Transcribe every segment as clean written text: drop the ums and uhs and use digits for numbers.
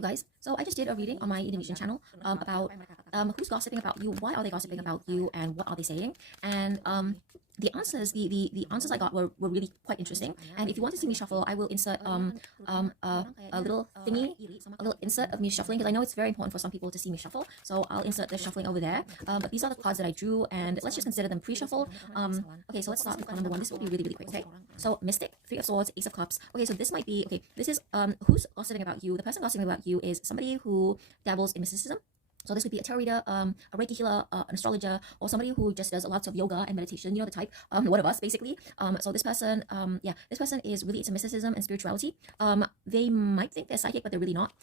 you guys. So I just did a reading on my Indonesian channel about who's gossiping about you, why are they gossiping about you, and what are they saying. And the answers I got were really quite interesting. And if you want to see me shuffle, I will insert a little thingy, a little insert of me shuffling, because I know it's very important for some people to see me shuffle. So I'll insert the shuffling over there. But these are the cards that I drew, and let's just consider them pre-shuffled. Okay, so let's start with card number 1. This will be really quick. Okay, so Mystic, 3 of Swords, Ace of Cups. Okay, so this might be, okay, this is who's gossiping about you. The person gossiping about you is somebody who dabbles in mysticism. So this would be a tarot reader, a Reiki healer, an astrologer, or somebody who just does lots of yoga and meditation. You know the type, one of us basically. So this person, this person is really into mysticism and spirituality. They might think they're psychic, but they're really not.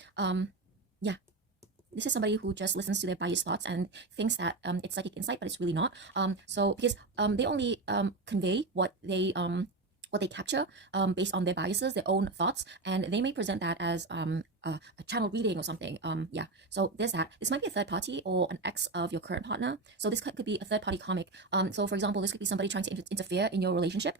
This is somebody who just listens to their biased thoughts and thinks that it's psychic insight, but it's really not. So because they only convey what they capture based on their biases, their own thoughts, and they may present that as a channel reading or something. So there's that. This might be a third party or an ex of your current partner. So this could be a third party karmic. So for example, this could be somebody trying to interfere in your relationship.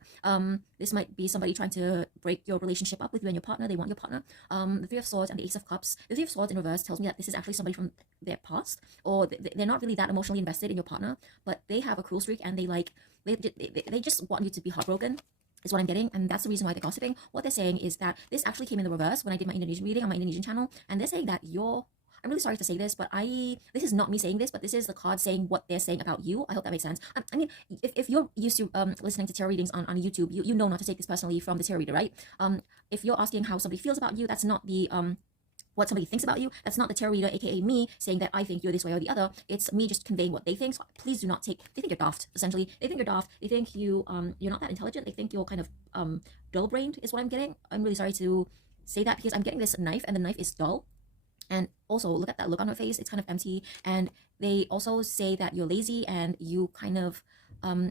This might be somebody trying to break your relationship up with you and your partner. They want your partner. The 3 of Swords and the Ace of Cups. The 3 of Swords in reverse tells me that this is actually somebody from their past, or they're not really that emotionally invested in your partner, but they have a cruel streak and they just want you to be heartbroken, is what I'm getting, and that's the reason why they're gossiping. What they're saying is that this actually came in the reverse when I did my Indonesian reading on my Indonesian channel, and they're saying that I'm really sorry to say this, but this is not me saying this, but this is the card saying what they're saying about you. I hope that makes sense. I mean, if you're used to listening to tarot readings on YouTube, you know not to take this personally from the tarot reader, right? If you're asking how somebody feels about you, that's not the what somebody thinks about you. That's not the tarot reader, aka me, saying that I think you're this way or the other. It's me just conveying what they think. So please do not take. They think you're daft. Essentially, they think you're daft. They think you're not that intelligent. They think you're kind of dull-brained. Is what I'm getting. I'm really sorry to say that, because I'm getting this knife, and the knife is dull. And also, look at that look on her face. It's kind of empty. And they also say that you're lazy and you kind of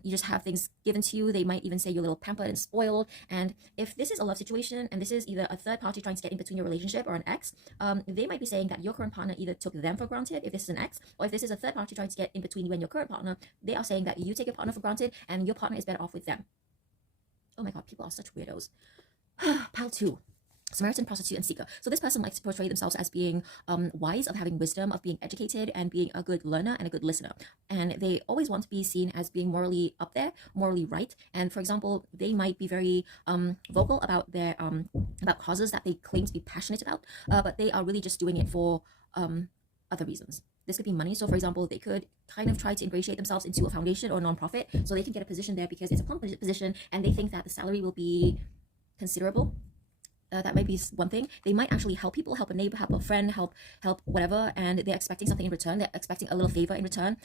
you just have things given to you. They might even say you're a little pampered and spoiled. And if this is a love situation, and this is either a third party trying to get in between your relationship or an ex, they might be saying that your current partner either took them for granted, if this is an ex, or if this is a third party trying to get in between you and your current partner, they are saying that you take your partner for granted and your partner is better off with them. Oh my god, people are such weirdos. Pile 2. Samaritan, prostitute, and seeker. So this person likes to portray themselves as being wise, of having wisdom, of being educated, and being a good learner and a good listener. And they always want to be seen as being morally up there, morally right. And for example, they might be very vocal about their about causes that they claim to be passionate about, but they are really just doing it for other reasons. This could be money. So for example, they could kind of try to ingratiate themselves into a foundation or a non-profit, so they can get a position there because it's a plum position, and they think that the salary will be considerable. That might be one thing. They might actually help people, help a neighbor, help a friend, help whatever, and they're expecting something in return. They're expecting a little favor in return.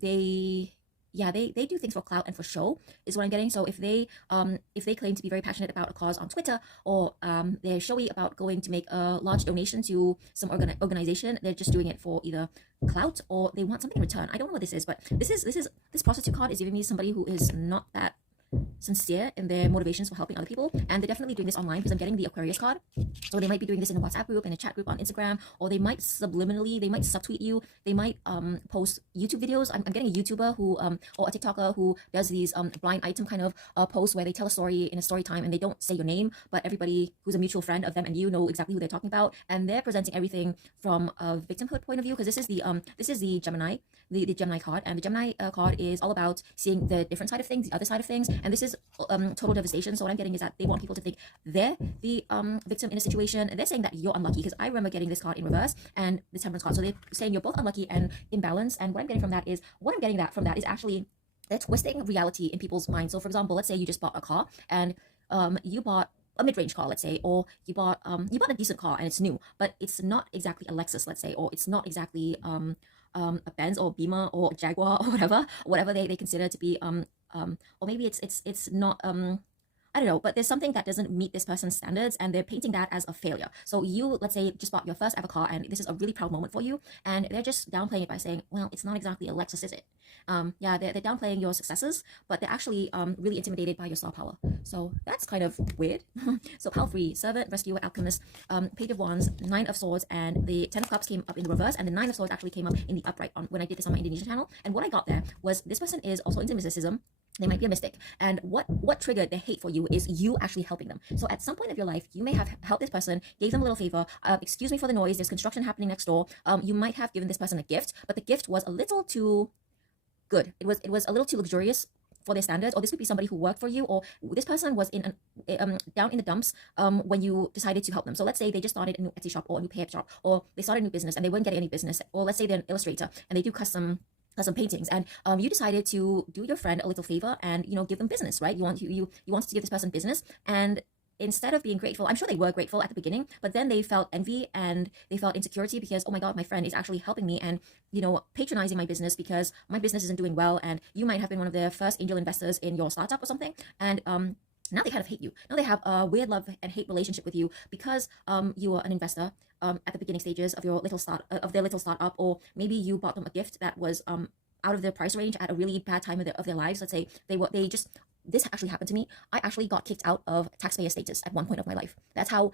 They do things for clout and for show, is what I'm getting. So if they claim to be very passionate about a cause on Twitter, or they're showy about going to make a large donation to some organization, they're just doing it for either clout or they want something in return. I don't know what this is, but this prostitute card is giving me somebody who is not that sincere in their motivations for helping other people, and they're definitely doing this online, because I'm getting the Aquarius card. So they might be doing this in a WhatsApp group, in a chat group on Instagram, or they might subliminally, they might subtweet you, they might post YouTube videos. I'm getting a YouTuber who or a TikToker who does these blind item kind of posts where they tell a story in a story time, and they don't say your name, but everybody who's a mutual friend of them and you know exactly who they're talking about, and they're presenting everything from a victimhood point of view, because this is the Gemini, the Gemini card, and the Gemini card is all about seeing the different side of things, the other side of things. And this is total devastation. So what I'm getting is that they want people to think they're the victim in a situation, and they're saying that you're unlucky, because I remember getting this card in reverse and the Temperance card. So they're saying you're both unlucky and imbalanced. And what I'm getting from that is actually they're twisting reality in people's minds. So for example, let's say you just bought a car, and you bought a mid-range car, let's say, or you bought a decent car and it's new, but it's not exactly a Lexus, let's say, or it's not exactly a Benz or Beamer or Jaguar or whatever they consider to be or maybe it's not I don't know, but there's something that doesn't meet this person's standards, and they're painting that as a failure. So you, let's say, just bought your first ever car, and this is a really proud moment for you, and they're just downplaying it by saying, well, it's not exactly a Lexus, is it? They're downplaying your successes, but they're actually really intimidated by your star power. So that's kind of weird. So pile 3, servant, rescuer, alchemist, page of wands, 9 of swords, and the 10 of cups came up in the reverse, and the 9 of swords actually came up in the upright when I did this on my Indonesian channel. And what I got there was this person is also into mysticism. they might be a mystic, and what triggered their hate for you is you actually helping them. So at some point of your life, you may have helped this person, gave them a little favor. Excuse me for the noise, there's construction happening next door. You might have given this person a gift, but the gift was a little too good. It was a little too luxurious for their standards. Or this could be somebody who worked for you, or this person was in down in the dumps when you decided to help them. So let's say they just started a new Etsy shop or a new pay-up shop, or they started a new business and they weren't getting any business. Or let's say they're an illustrator and they do custom paintings, and you decided to do your friend a little favor and give them business, right? You wanted to give this person business, and instead of being grateful, I'm sure they were grateful at the beginning, but then they felt envy and they felt insecurity because, oh my god, my friend is actually helping me and patronizing my business because my business isn't doing well, and you might have been one of their first angel investors in your startup or something, and now they kind of hate you. Now they have a weird love and hate relationship with you because you were an investor at the beginning stages of your their little startup, or maybe you bought them a gift that was out of their price range at a really bad time of their lives. Let's say this actually happened to me. I actually got kicked out of taxpayer status at one point of my life. That's how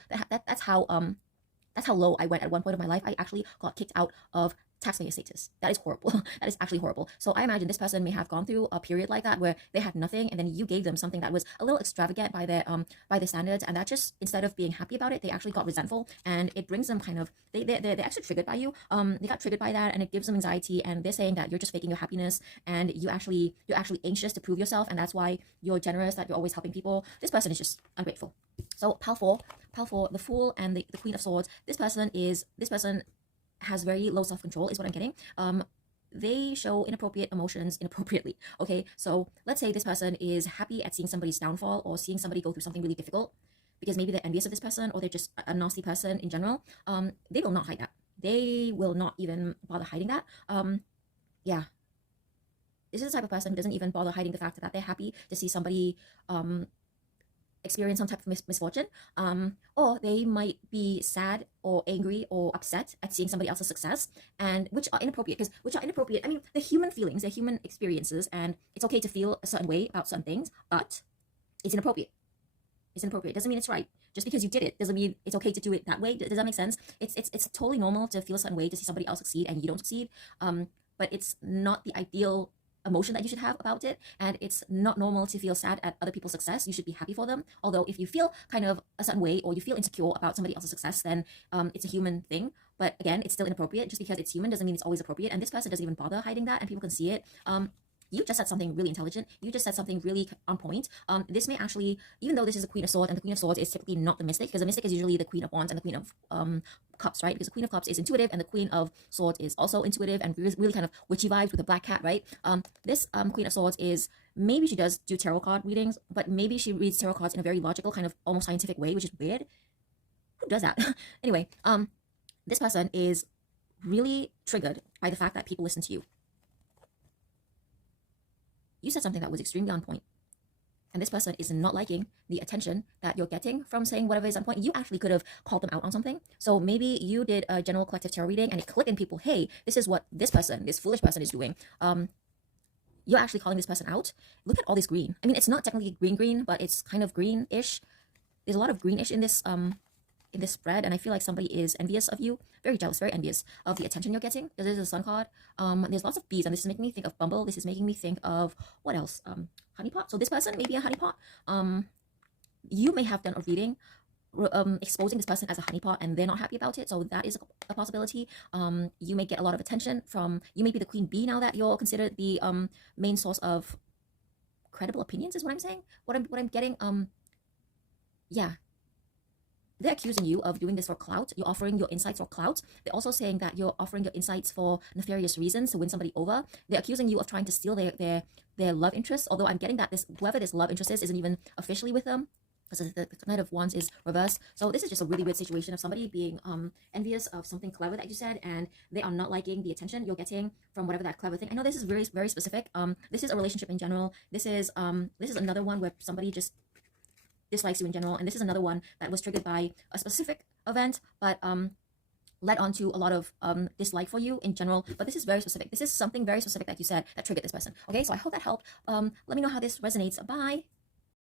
low I went at one point of my life. I actually got kicked out of taxpayer status. That is horrible. That is actually horrible. So I imagine this person may have gone through a period like that where they had nothing, and then you gave them something that was a little extravagant by their standards, and that just, instead of being happy about it, they actually got resentful, and it brings them kind of they're actually triggered by you. They got triggered by that, and it gives them anxiety, and they're saying that you're just faking your happiness, and you're actually anxious to prove yourself, and that's why you're generous, that you're always helping people. This person is just ungrateful. So pile four, the Fool and the Queen of Swords. This person has very low self-control is what I'm getting. They show inappropriate emotions inappropriately. Okay, so let's say this person is happy at seeing somebody's downfall or seeing somebody go through something really difficult because maybe they're envious of this person, or they're just a nasty person in general. They will not hide that. They will not even bother hiding that. Yeah, this is the type of person who doesn't even bother hiding the fact that they're happy to see somebody experience some type of misfortune, or they might be sad or angry or upset at seeing somebody else's success, and which are inappropriate. I mean, they're human feelings, they're human experiences, and it's okay to feel a certain way about certain things, but it's inappropriate. It doesn't mean it's right. Just because you did it doesn't mean it's okay to do it that way. Does that make sense? It's totally normal to feel a certain way to see somebody else succeed and you don't succeed, but it's not the ideal emotion that you should have about it, and it's not normal to feel sad at other people's success. You should be happy for them. Although if you feel kind of a certain way, or you feel insecure about somebody else's success, then it's a human thing. But again, it's still inappropriate. Just because it's human doesn't mean it's always appropriate, and this person doesn't even bother hiding that, and people can see it. You just said something really intelligent. You just said something really on point. This may actually, even though this is a Queen of Swords, and the Queen of Swords is typically not the mystic, because the mystic is usually the Queen of Wands and the Queen of Cups, right? Because the Queen of Cups is intuitive, and the Queen of Swords is also intuitive and really kind of witchy vibes with a black cat, right? This Queen of Swords is, maybe she does do tarot card readings, but maybe she reads tarot cards in a very logical, kind of almost scientific way, which is weird. Who does that? Anyway, this person is really triggered by the fact that people listen to you. You said something that was extremely on point, and this person is not liking the attention that you're getting from saying whatever is on point. You actually could have called them out on something. So maybe you did a general collective tarot reading and it clicked in people, hey, this is what this foolish person is doing. You're actually calling this person out. Look at all this green. I mean, it's not technically green, but it's kind of greenish. There's a lot of greenish in this spread, and I feel like somebody is envious of you, very jealous, very envious of the attention you're getting. This is a Sun card. There's lots of bees, and this is making me think of Bumble. This is making me think of, what else? Honeypot. So this person may be a honeypot. You may have done a reading exposing this person as a honeypot, and they're not happy about it. So that is a possibility. You may get a lot of attention from, you may be the queen bee now that you're considered the main source of credible opinions, is what I'm saying. What I'm getting. Yeah. They're accusing you of doing this for clout. You're offering your insights for clout. They're also saying that you're offering your insights for nefarious reasons, to win somebody over. They're accusing you of trying to steal their love interest. Although I'm getting that whoever this love interest is isn't even officially with them, because the Knight of Wands is reversed. So this is just a really weird situation of somebody being envious of something clever that you said, and they are not liking the attention you're getting from whatever that clever thing. I know this is very, very specific. This is a relationship in general. This is another one where somebody just dislikes you in general, and this is another one that was triggered by a specific event, but led on to a lot of dislike for you in general. But this is very specific. This is something very specific that you said that triggered this person. Okay, so I hope that helped. Let me know how this resonates. Bye.